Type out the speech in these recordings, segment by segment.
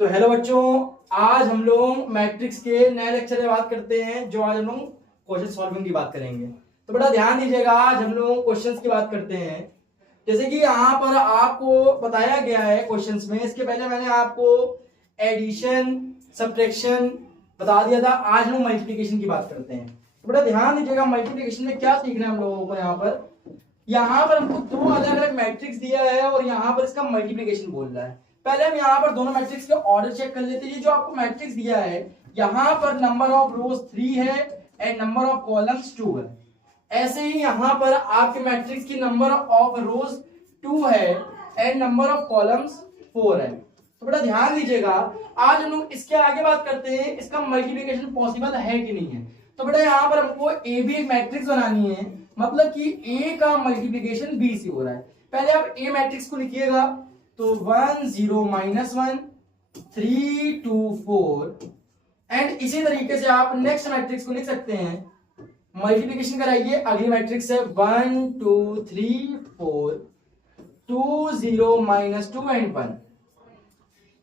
तो हेलो बच्चों, आज हम लोग मैट्रिक्स के नए लेक्चर में बात करते हैं। जो आज हम लोग क्वेश्चन सॉल्विंग की बात करेंगे। तो बेटा ध्यान दीजिएगा, आज हम लोग क्वेश्चंस की बात करते हैं। जैसे कि यहाँ पर आपको बताया गया है क्वेश्चंस में, इसके पहले मैंने आपको एडिशन सब्ट्रैक्शन बता दिया था। आज हम मल्टीप्लिकेशन की बात करते हैं। तो बेटा ध्यान दीजिएगा, मल्टीप्लिकेशन में क्या सीखना है हम लोगों को। यहाँ पर हमको दो अलग अलग मैट्रिक्स दिया है और यहाँ पर इसका मल्टीप्लिकेशन बोल रहा है। पहले हम यहाँ पर दोनों मैट्रिक्स के ऑर्डर चेक कर लेते हैं। जो आपको मैट्रिक्स दिया है, यहाँ पर नंबर ऑफ रोज 3 है एंड नंबर ऑफ कॉलम्स 2 है। ऐसे ही यहाँ पर आपके मैट्रिक्स की नंबर ऑफ रोज 2 है एंड नंबर ऑफ कॉलम्स 4 है। तो बेटा ध्यान दीजिएगा, आज हम लोग इसके आगे बात करते हैं इसका मल्टीप्लिकेशन पॉसिबल है कि नहीं है। तो बेटा यहाँ पर हमको ए बी एक मैट्रिक्स बनानी है, मतलब कि ए का मल्टीप्लिकेशन बी से हो रहा है। पहले आप ए मैट्रिक्स को लिखिएगा, तो 1 0 -1 3 2 4 एंड इसी तरीके से आप नेक्स्ट मैट्रिक्स को लिख सकते हैं। मल्टीप्लिकेशन कराइए, अगली मैट्रिक्स है 1 2 3 4 2 0 -2 एंड 1।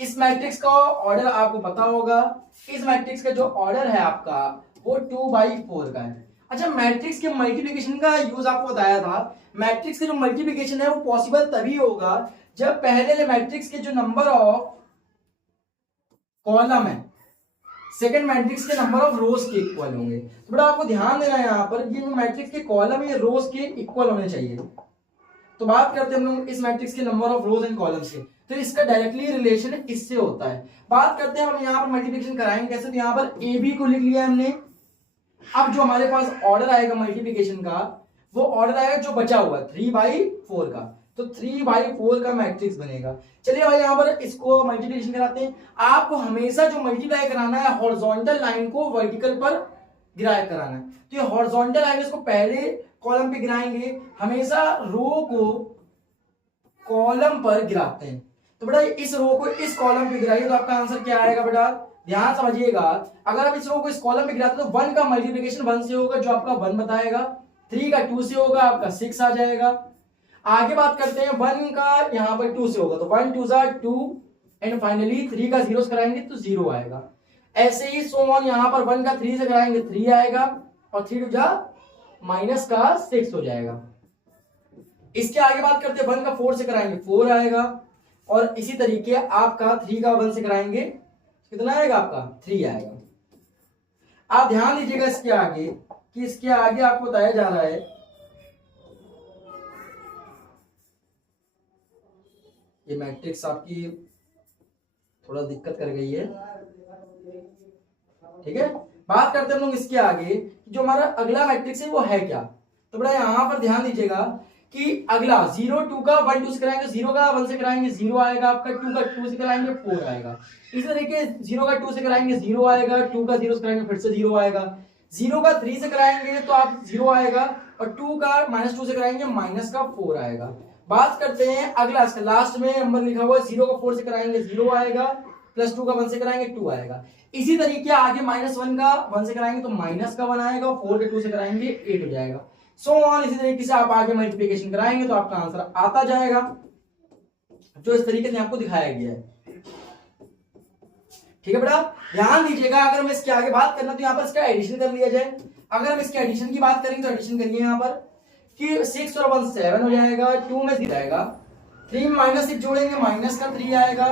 इस मैट्रिक्स का ऑर्डर आपको पता होगा। इस मैट्रिक्स का जो ऑर्डर है आपका वो 2/4 का है। अच्छा, मैट्रिक्स के मल्टीप्लिकेशन का यूज आपको बताया था। मैट्रिक्स का जो मल्टीप्लिकेशन है वो पॉसिबल तभी होगा जब पहले मैट्रिक्स के जो नंबर ऑफ कॉलम है सेकंड मैट्रिक्स के नंबर ऑफ रोज के इक्वल होंगे। तो बेटा आपको ध्यान देना है, यहाँ पर ये जो मैट्रिक्स के कॉलम है ये रोज के इक्वल होने चाहिए। तो बात करते हैं हम लोग इस मैट्रिक्स के number of rose and columns के, तो इसका डायरेक्टली रिलेशन इससे होता है। बात करते हैं हम यहाँ पर मल्टीप्लिकेशन कराएंगे कैसे। तो यहाँ पर ए बी को लिख लिया हमने। अब जो हमारे पास ऑर्डर आएगा मल्टीप्लिकेशन का, वो ऑर्डर आएगा जो बचा हुआ 3/4 का। तो 3/4 का मैट्रिक्स बनेगा। चलिए भाई यहाँ पर इसको मल्टीप्लिकेशन कराते हैं। आपको हमेशा जो मल्टीप्लाई कराना है हॉरिजॉन्टल लाइन को वर्टिकल पर गिराया कराना है। तो ये हॉरिजॉन्टल लाइन इसको पहले कॉलम पे गिराएंगे, हमेशा रो को कॉलम पर गिराते हैं। तो बेटा इस रो को इस कॉलम पे गिराइए तो आपका आंसर क्या आएगा। बेटा ध्यान समझिएगा, अगर आप इस रो को इस कॉलम पे गिराते तो 1 का मल्टीप्लिकेशन 1 से होगा जो आपका 1 बताएगा, 3 का 2 से होगा आपका 6 आ जाएगा। आगे बात करते हैं 1 का यहाँ पर 2 से होगा, तो 1 2 2 एंड फाइनली 3 का 0 कराएंगे तो 0 आएगा। ऐसे ही सो ऑन, यहाँ पर 1 का 3 से कराएंगे 3 आएगा और 3 2 माइनस का 6 हो जाएगा। इसके आगे बात करते हैं 1 का 4 से कराएंगे 4 आएगा और इसी तरीके आपका 3 का 1 से कराएंगे कितना आएगा आपका 3 आएगा। आप ध्यान दीजिएगा इसके आगे कि इसके आगे आपको बताया जा रहा है, ये मैट्रिक्स आपकी थोड़ा दिक्कत कर गई है, ठीक है। बात करते हैं हम लोग इसके आगे जो हमारा अगला मैट्रिक्स है वो है क्या। तो बड़ा यहां पर ध्यान दीजिएगा कि अगला 0 2 का 1 2 से कराएंगे, 0 का 1 से कराएंगे 0 आएगा आपका, 2 का 2 से कराएंगे 4 आएगा। इसी तरीके 0 का 2 से कराएंगे 0 आएगा, 2 का 0 से कराएंगे फिर से 0 आएगा, 0 का 3 से कराएंगे तो आप 0 आएगा और 2 का -2 से कराएंगे माइनस का 4 आएगा। बात करते हैं अगला, लास्ट में नंबर लिखा हुआ है 0 का 4 से कराएंगे 0 आएगा, प्लस 2 का 1 से कराएंगे 2 आएगा। इसी तरीके आगे -1 का 1 से कराएंगे तो माइनस का 1 आएगा, 4 के 2 से कराएंगे 8 हो जाएगा। सो ऑन, इसी तरीके से आप आगे मल्टीप्लिकेशन कराएंगे तो आपका आंसर आता जाएगा जो इस तरीके से आपको दिखाया गया है, ठीक है बेटा। ध्यान दीजिएगा, अगर मैं इसके आगे बात करना तो यहाँ पर इसका एडिशन कर लिया जाए। अगर हम इसके एडिशन की बात करेंगे तो एडिशन करिए यहाँ पर कि 6 और 1 7 हो जाएगा, 2 में 0 जाएगा, 3 में -6 जोड़ेंगे माइनस का 3 आएगा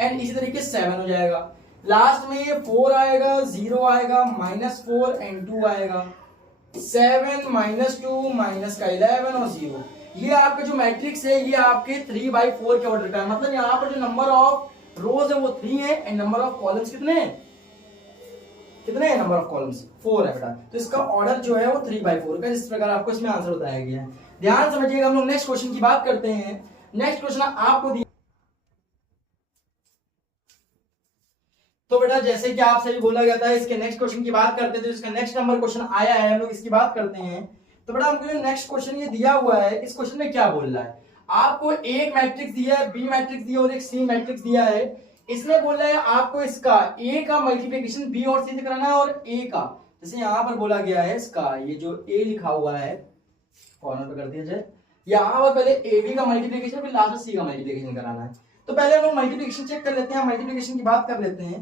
एंड इसी तरीके 7 हो जाएगा। लास्ट में 4 आएगा, 0 आएगा, -4 एंड 2 आएगा, 7 -2 माइनस का 11 और 0। ये आपका जो मैट्रिक्स है ये आपके 3/4 के ऑर्डर का है। मतलब यहाँ पर जो नंबर ऑफ रोज है वो 3 है एंड नंबर ऑफ कॉलम्स कितने हैं नंबर ऑफ कॉलम्स 4 है बेटा। तो इसका ऑर्डर जो है वो 3/4 का, जिस प्रकार आपको इसमें आंसर बताया गया है। ध्यान समझिएगा, हम लोग नेक्स्ट क्वेश्चन की बात करते हैं। नेक्स्ट क्वेश्चन आपको दिया, तो बेटा जैसे कि आपसे भी बोला गया था इसके नेक्स्ट क्वेश्चन की बात करते हैं, तो इसका नेक्स्ट नंबर क्वेश्चन आया है, हम लोग इसकी बात करते हैं। तो बेटा हमको जो नेक्स्ट क्वेश्चन ये दिया हुआ है, इस क्वेश्चन में क्या बोल रहा है। आपको एक मैट्रिक्स दिया है, बी मैट्रिक्स दिया और एक सी मैट्रिक्स दिया है। इसमें बोल रहा है आपको इसका ए का मल्टीप्लिकेशन बी और सी से कराना है और ए का, जैसे यहाँ पर बोला गया है इसका ये जो ए लिखा हुआ है कॉर्नर पे कर दिया जाए, यहाँ पर पहले ए बी का मल्टीप्लिकेशन फिर लास्ट में सी का मल्टीप्लिकेशन कराना है। तो पहले हम लोग मल्टीप्लिकेशन चेक कर लेते हैं, मल्टीप्लिकेशन की बात कर लेते हैं।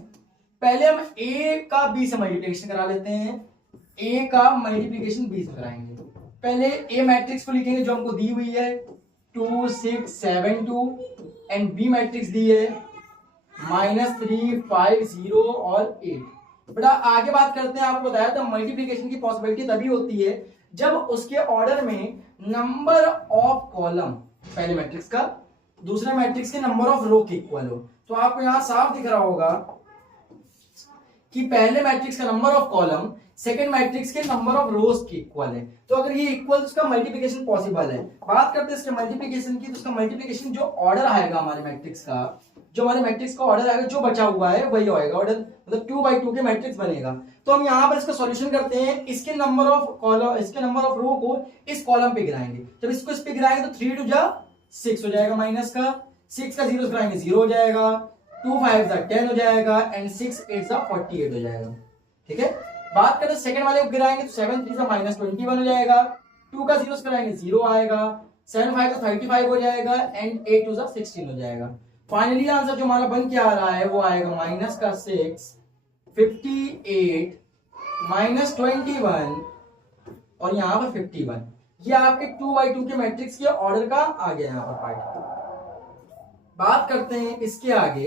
पहले हम a का b से मल्टीप्लिकेशन करा लेते हैं, a का मल्टीप्लिकेशन b से कराएंगे। पहले a मैट्रिक्स को लिखेंगे जो हमको दी हुई है 2 6 7 2 एंड b मैट्रिक्स दी है -3 5 0 और 8। बेटा आगे बात करते हैं, आपको बताया था मल्टीप्लिकेशन की पॉसिबिलिटी तभी होती है जब उसके ऑर्डर में नंबर ऑफ कॉलम पहले मैट्रिक्स का दूसरे मैट्रिक्स के नंबर ऑफ रो के इक्वल हो। तो आपको यहां साफ दिख रहा होगा कि पहले मैट्रिक्स का number of column second matrix के नंबर ऑफ रोज के इक्वल है। तो अगर ये इक्वल तो उसका मल्टीप्लिकेशन पॉसिबल है। बात करते हैं इसके मल्टीप्लिकेशन की, तो उसका मल्टीप्लिकेशन जो ऑर्डर आएगा हमारे मैट्रिक्स का, जो हमारे मैट्रिक्स का ऑर्डर आएगा जो बचा हुआ है वही होएगा ऑर्डर, मतलब 2/2 के मैट्रिक्स बनेगा। तो हम यहाँ पर इसका सॉल्यूशन करते हैं, इसके नंबर ऑफ कॉलम इसके नंबर ऑफ रो को इस कॉलम पे गिराएंगे। जब इसको इस पे गिराएंगे तो 3 2 जा 6 हो जाएगा, माइनस का 6 का 0 गिराएंगे 0 हो जाएगा, 2 5 जा 10 हो जाएगा एंड 6 8 जा 48 हो जाएगा। ठीक है, बात करें सेकंड वाले को गिराएंगे तो 7 3 जा -21 हो जाएगा, 2 का 0 कराएंगे 0 आएगा, 7 5 जा 35 हो जाएगा एंड 8 2 जा 16 हो जाएगा। फाइनली आंसर जो हमारा बन के आ रहा है वो आएगा -6 58 -21 और यहाँ पर 51। ये आपके 2/2 के मैट्रिक्स के ऑर्डर का आ गया यहाँ पर पार्ट। बात करते हैं इसके आगे,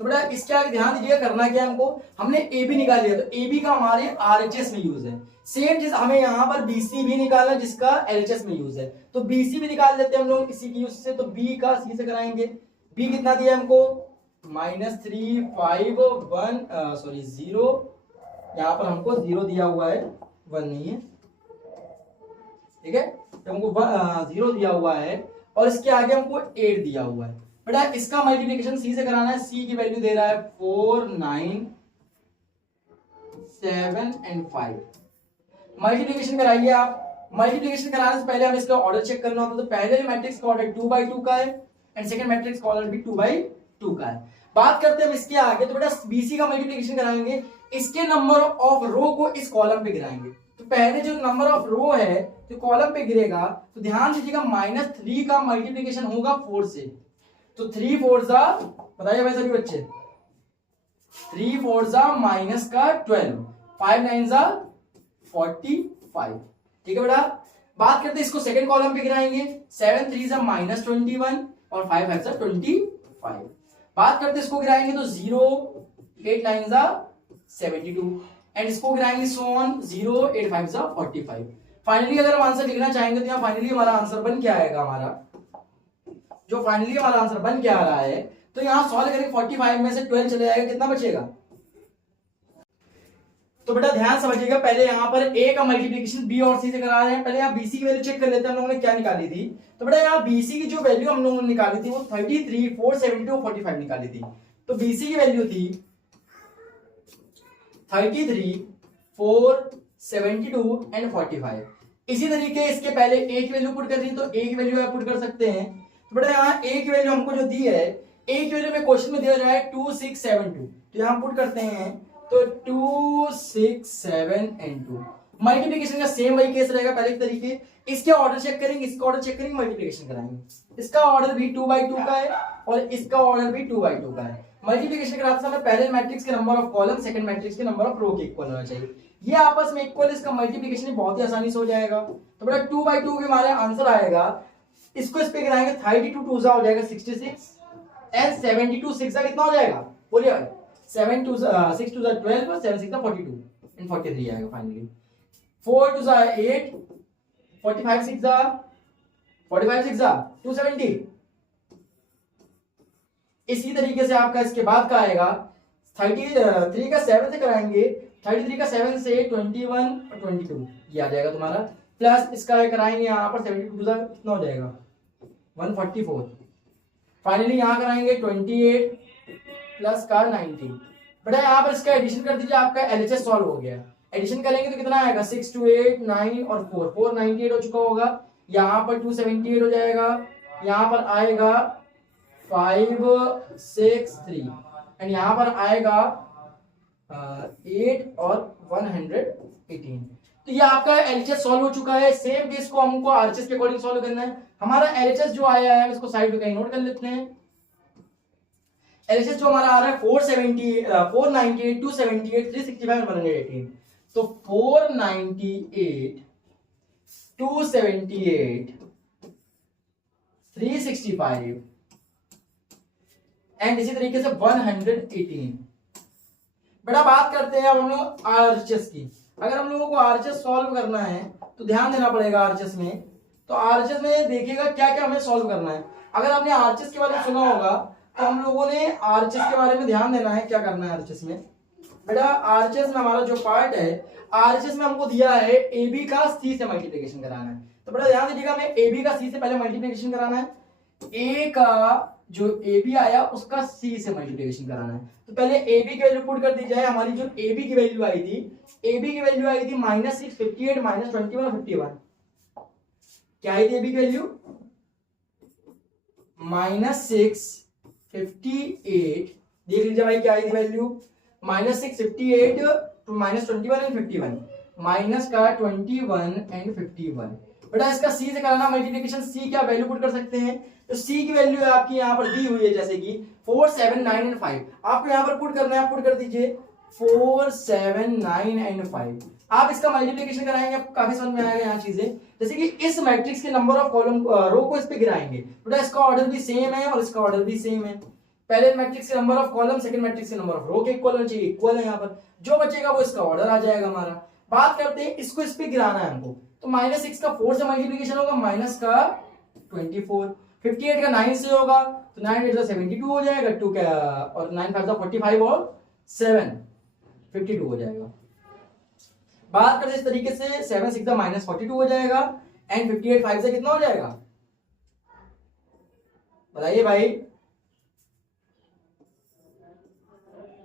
तो बेटा इसके आगे ध्यान दीजिएगा करना क्या हमको, हमने ए बी निकाल लिया, तो ए बी का हमारे आरएचएस में यूज है। सेम चीज हमें यहाँ पर बीसी भी निकालना जिसका एलएचएस में यूज है, तो बीसी भी निकाल लेते हैं हम लोग इसी की यूज से। तो बी का सी से कराएंगे, बी कितना दिया हमको -3 5 1 0, यहाँ पर हमको 0 दिया हुआ है 1 नहीं है, ठीक है, तो हमको 0 दिया हुआ है और इसके आगे हमको 8 दिया हुआ है। बेटा इसका मल्टीप्लिकेशन सी से कराना है, सी की वैल्यू दे रहा है 4 9 7 एंड 5। मल्टीप्लिकेशन कराइए आप। मल्टीप्लिकेशन कराने से पहले हमें इसका ऑर्डर चेक करना होता है, तो पहले मैट्रिक्स का ऑर्डर 2/2 का है एंड सेकंड मैट्रिक्स का ऑर्डर भी 2/2 का है। बात करते हैं हम इसके आगे, तो बेटा बीसी का मल्टीप्लिकेशन कराएंगे, इसके नंबर ऑफ रो को इस कॉलम पे गिराएंगे। तो पहले जो नंबर ऑफ रो है जो कॉलम पे गिरेगा, तो ध्यान दीजिएगा -3 का मल्टीप्लिकेशन होगा 4 से, तो 3 4 जा बताइए भाई सभी बच्चे, 3 4 जा माइनस का 12, 5 9 जा 45। ठीक है बेटा, बात करते हैं इसको सेकंड कॉलम पे गिराएंगे, 7 3 जा -21 और 5 5 जा 25। बात करते हैं इसको गिराएंगे तो 0 8 9 जा 72 एंड इसको गिराएंगे सो ऑन 0 8 5 जा 45। फाइनली अगर हम आंसर लिखना चाहेंगे तो यहाँ फाइनली हमारा आंसर बन क्या आएगा, हमारा जो फाइनली हमारा आंसर बन के आ रहा है, तो यहां सॉल्व करेंगे 45 में से 12 चले जाएगा, कितना बचेगा। तो बेटा ध्यान समझिएगा, पहले यहां पर ए का मल्टीप्लिकेशन बी और सी से करा रहे हैं। पहले यहां बीसी की वैल्यू चेक कर लेते हैं हम लोगों ने क्या निकाली थी। तो बेटा यहां बीसी की जो वैल्यू हम लोगों ने निकाली थी वो 33 472 45 निकाली थी। तो बीसी की वैल्यू थी 33 472 एंड 45। इसी तरीके इसके पहले ए की वैल्यू पुट कर दी, तो ए की वैल्यू आप पुट कर सकते हैं। तो बेटा यहाँ ए की वैल्यू हमको जो दी है, ए की वैल्यू में क्वेश्चन में दिया जा रहा है 2672, तो यहाँ पुट करते हैं तो 2 6 7 एंड 2। मल्टीप्लिकेशन का सेम वही केस रहेगा पहले के तरीके, इसके ऑर्डर चेक करेंगे, इसका ऑर्डर चेक करेंगे, मल्टीप्लिकेशन कराएंगे। इसका ऑर्डर भी 2/2 का है और इसका ऑर्डर भी 2/2 का है। मल्टीप्लिकेशन कराते समय पहले मैट्रिक्स के number of column second matrix के नंबर ऑफ रो के इक्वल होना चाहिए, ये आपस में इक्वल, इसका मल्टीप्लिकेशन बहुत ही आसानी से हो जाएगा। तो बेटा 2/2 के हमारे आंसर आएगा, इसको इस पे गिराएंगे 32 2 हो जाएगा 66 एंड 72 6 कितना हो जाएगा, बोलिए भाई, 7 2 6 2 12 7 6 42 एंड 43 आएगा फाइनली। 4 2 8 45 6 45 6 270। इसी तरीके से आपका इसके बाद का आएगा 33 का 7 से कराएंगे, 33 का 7 से 21 और 22 ये आ जाएगा तुम्हारा, प्लस इसका कराएंगे यहाँ पर 72 का कितना हो जाएगा 144। फाइनली यहाँ कराएंगे 28 प्लस का 90। बेटा यहाँ पर इसका एडिशन कर दीजिए, आपका एलएचएस सॉल्व हो गया। एडिशन करेंगे तो कितना आएगा 6 2 8 9 और 4 498 हो चुका होगा, यहाँ पर 278 हो जाएगा, यहाँ पर आएगा 5 6 3 एंड यहाँ पर आएगा 8 और 118। तो ये आपका एलएचएस सॉल्व हो चुका है। सेम केस को हमको आरएचएस के अकॉर्डिंग सॉल्व करना है। हमारा एलएचएस जो आया है इसको साइड पे कहीं नोट कर लेते हैं। एलएचएस जो हमारा आ रहा है 470 498 278 365 118, तो 498 278 365 एंड इसी तरीके से 118। बेटा बात करते हैं अब हम लोग आरएचएस की। अगर हम लोगों को आरएचएस सॉल्व करना है तो ध्यान देना पड़ेगा आरएचएस में। तो आरएचएस में देखिएगा क्या क्या हमें सॉल्व करना है। अगर आपने आरएचएस के बारे में सुना होगा तो हम लोगों ने आरएचएस के बारे में ध्यान देना है, क्या करना है आरएचएस में। बेटा आरएचएस में हमारा जो पार्ट है, आरएचएस में हमको दिया है एबी का सी से मल्टीप्लिकेशन कराना है। तो बेटा ध्यान दीजिएगा, हमें एबी का सी से पहले मल्टीप्लिकेशन कराना है, ए का जो AB आया उसका C से मल्टीप्लिकेशन कराना है। तो पहले AB की वैल्यू पुट कर दी जाए। हमारी जो AB की वैल्यू आई थी, AB की वैल्यू आई थी -6 58 -21 51। क्या आई थी AB की वैल्यू? -6 58, देख लीजिए भाई क्या आई थी वैल्यू, -6 58 टू -21 एंड 51, माइनस का 21 एंड 51। बेटा इसका C से कराना मल्टीप्लिकेशन, C क्या वैल्यू पुट कर सकते हैं, तो C की वैल्यू है आपकी यहाँ पर दी हुई है जैसे कि 4 7 9 एंड 5। आपको यहाँ पर पुट करना है, पुट कर दीजिए 4 7 9 एंड 5। आप इसका मल्टीप्लिकेशन कराएंगे, आपको काफी समझ में आएगा यहाँ चीजें। जैसे कि इस मैट्रिक्स के नंबर ऑफ कॉलम रो को इस पे गिराएंगे, बेटा इसका ऑर्डर भी सेम है और इसका ऑर्डर भी सेम है। पहले मैट्रिक्स के number of column, second matrix के नंबर ऑफ रो के इक्वल होना चाहिए, इक्वल है यहाँ पर। जो बचेगा वो इसका ऑर्डर आ जाएगा हमारा। बात करते हैं इसको इस पे गिराना है हमको, तो -6 का 4 से मल्टीप्लिकेशन होगा, माइनस का 24, 58 का 9 से होगा तो 9 8 72 हो जाएगा, 2 का और 9 5 45 और 7 52 हो जाएगा। बात करते इस तरीके से 7 6 -42 हो जाएगा एंड 58 5 से कितना हो जाएगा बताइए भाई,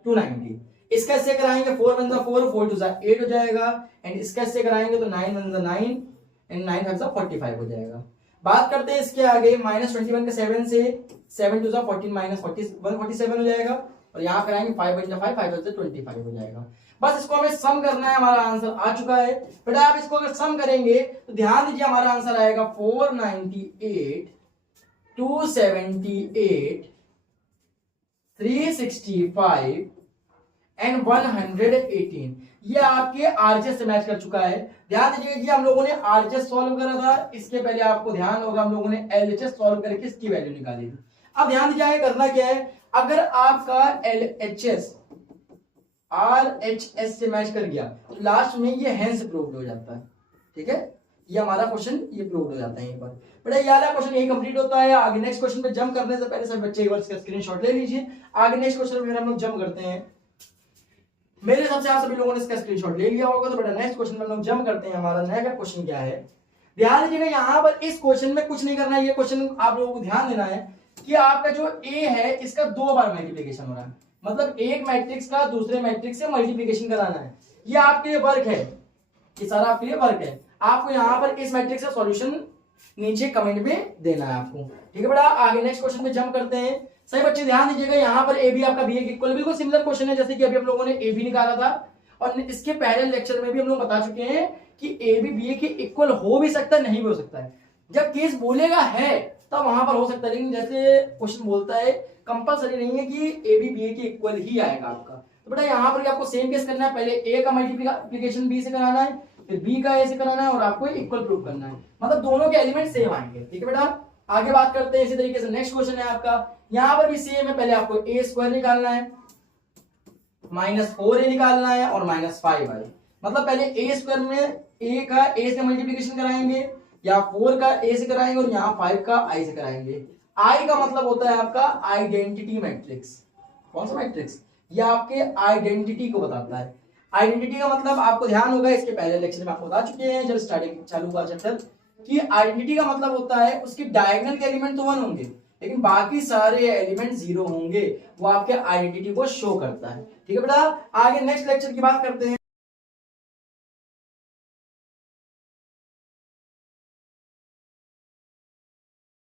290। इसका इससे कराएंगे 4 1 4 4 2 8 हो जाएगा एंड इसका इससे कराएंगे तो 9 1 9 एंड 9 5 45 हो जाएगा। बात करते हैं इसके आगे, -21 का 7 से 7 2 14 -47 हो जाएगा और यहाँ कराएंगे 5 1 5 5 25 हो जाएगा। बस इसको हमें सम करना है, हमारा आंसर आ चुका है। बेटा आप इसको अगर सम करेंगे तो ध्यान दीजिए हमारा आंसर आएगा 498 278 365 एंड 118। ये आपके आरएचएस से मैच कर चुका है। ध्यान दीजिएगा कि हम लोगों ने आरएचएस सॉल्व करा था, इसके पहले आपको ध्यान होगा हम लोगों ने एलएचएस सॉल्व करके इसकी वैल्यू निकाली थी। अब ध्यान दीजिए आगे करना क्या है, अगर आपका एलएचएस आरएचएस से मैच कर गया तो लास्ट में ये हेंस प्रूव्ड हो जाता है। ठीक है, ये हमारा क्वेश्चन ये प्रूव्ड हो जाता है यहीं पर। बेटा ये वाला क्वेश्चन यही कंप्लीट होता है। आगे नेक्स्ट क्वेश्चन पे जंप करने से पहले सब बच्चे एक बार इसका स्क्रीनशॉट ले लीजिए। आगे नेक्स्ट क्वेश्चन पे हम लोग जंप करते हैं। मेरे हिसाब से आप सभी लोगों ने इसका स्क्रीनशॉट ले लिया होगा, तो बेटा नेक्स्ट क्वेश्चन में हम लोग जंप करते हैं। हमारा नेक्स्ट क्वेश्चन क्या है, ध्यान दीजिएगा यहाँ पर इस क्वेश्चन में कुछ नहीं करना है। ये क्वेश्चन आप लोगों को ध्यान देना है कि आपका जो ए है इसका 2 बार मल्टीप्लिकेशन हो रहा है, मतलब एक मैट्रिक्स का दूसरे मैट्रिक्स से मल्टीप्लिकेशन कराना है। ये आपके लिए वर्क है, ये सारा आपके लिए वर्क है। आपको यहाँ पर इस मैट्रिक्स का सॉल्यूशन नीचे कमेंट में देना है आपको। ठीक है बेटा, आगे नेक्स्ट क्वेश्चन में जंप करते हैं। सही बच्चे ध्यान दीजिएगा, यहाँ पर ए बी आपका बी ए के इक्वल, बिल्कुल सिमिलर क्वेश्चन है जैसे कि अभी हम लोगों ने ए बी निकाला था और इसके पहले लेक्चर में भी हम लोग बता चुके हैं कि ए बी बी ए के इक्वल हो भी सकता है, नहीं भी हो सकता है। जब केस बोलेगा है तब वहां पर हो सकता है, लेकिन जैसे क्वेश्चन बोलता है कंपलसरी नहीं है कि ए बी बी ए के इक्वल ही आएगा आपका। तो बेटा यहाँ पर आपको सेम केस करना है, पहले ए का मल्टीप्लिकेशन बी से कराना है, फिर बी का ए से कराना है और आपको इक्वल प्रूव करना है, मतलब दोनों के एलिमेंट सेम आएंगे। ठीक है बेटा, आगे बात करते हैं। इसी तरीके से नेक्स्ट क्वेश्चन है आपका, यहाँ पर भी सेम है। पहले आपको ए स्क्वायर निकालना है, -4a निकालना है और -5i, मतलब पहले ए स्क्वायर में ए का ए से मल्टीप्लिकेशन कराएंगे या 4 का ए से कराएंगे और यहाँ 5 का आई से कराएंगे। आई का मतलब होता है आपका आइडेंटिटी मैट्रिक्स। कौन सा मैट्रिक्स? ये आपके आइडेंटिटी को बताता है। आइडेंटिटी का मतलब आपको ध्यान होगा, इसके पहले लेक्चर में आपको बता चुके हैं जब स्टार्टिंग चालू हुआ चैप्टर, कि आइडेंटिटी का मतलब होता है उसके डायगोनल के एलिमेंट तो 1 होंगे लेकिन बाकी सारे एलिमेंट 0 होंगे, वो आपके आइडेंटिटी को शो करता है। ठीक है बेटा, आगे नेक्स्ट लेक्चर की बात करते हैं।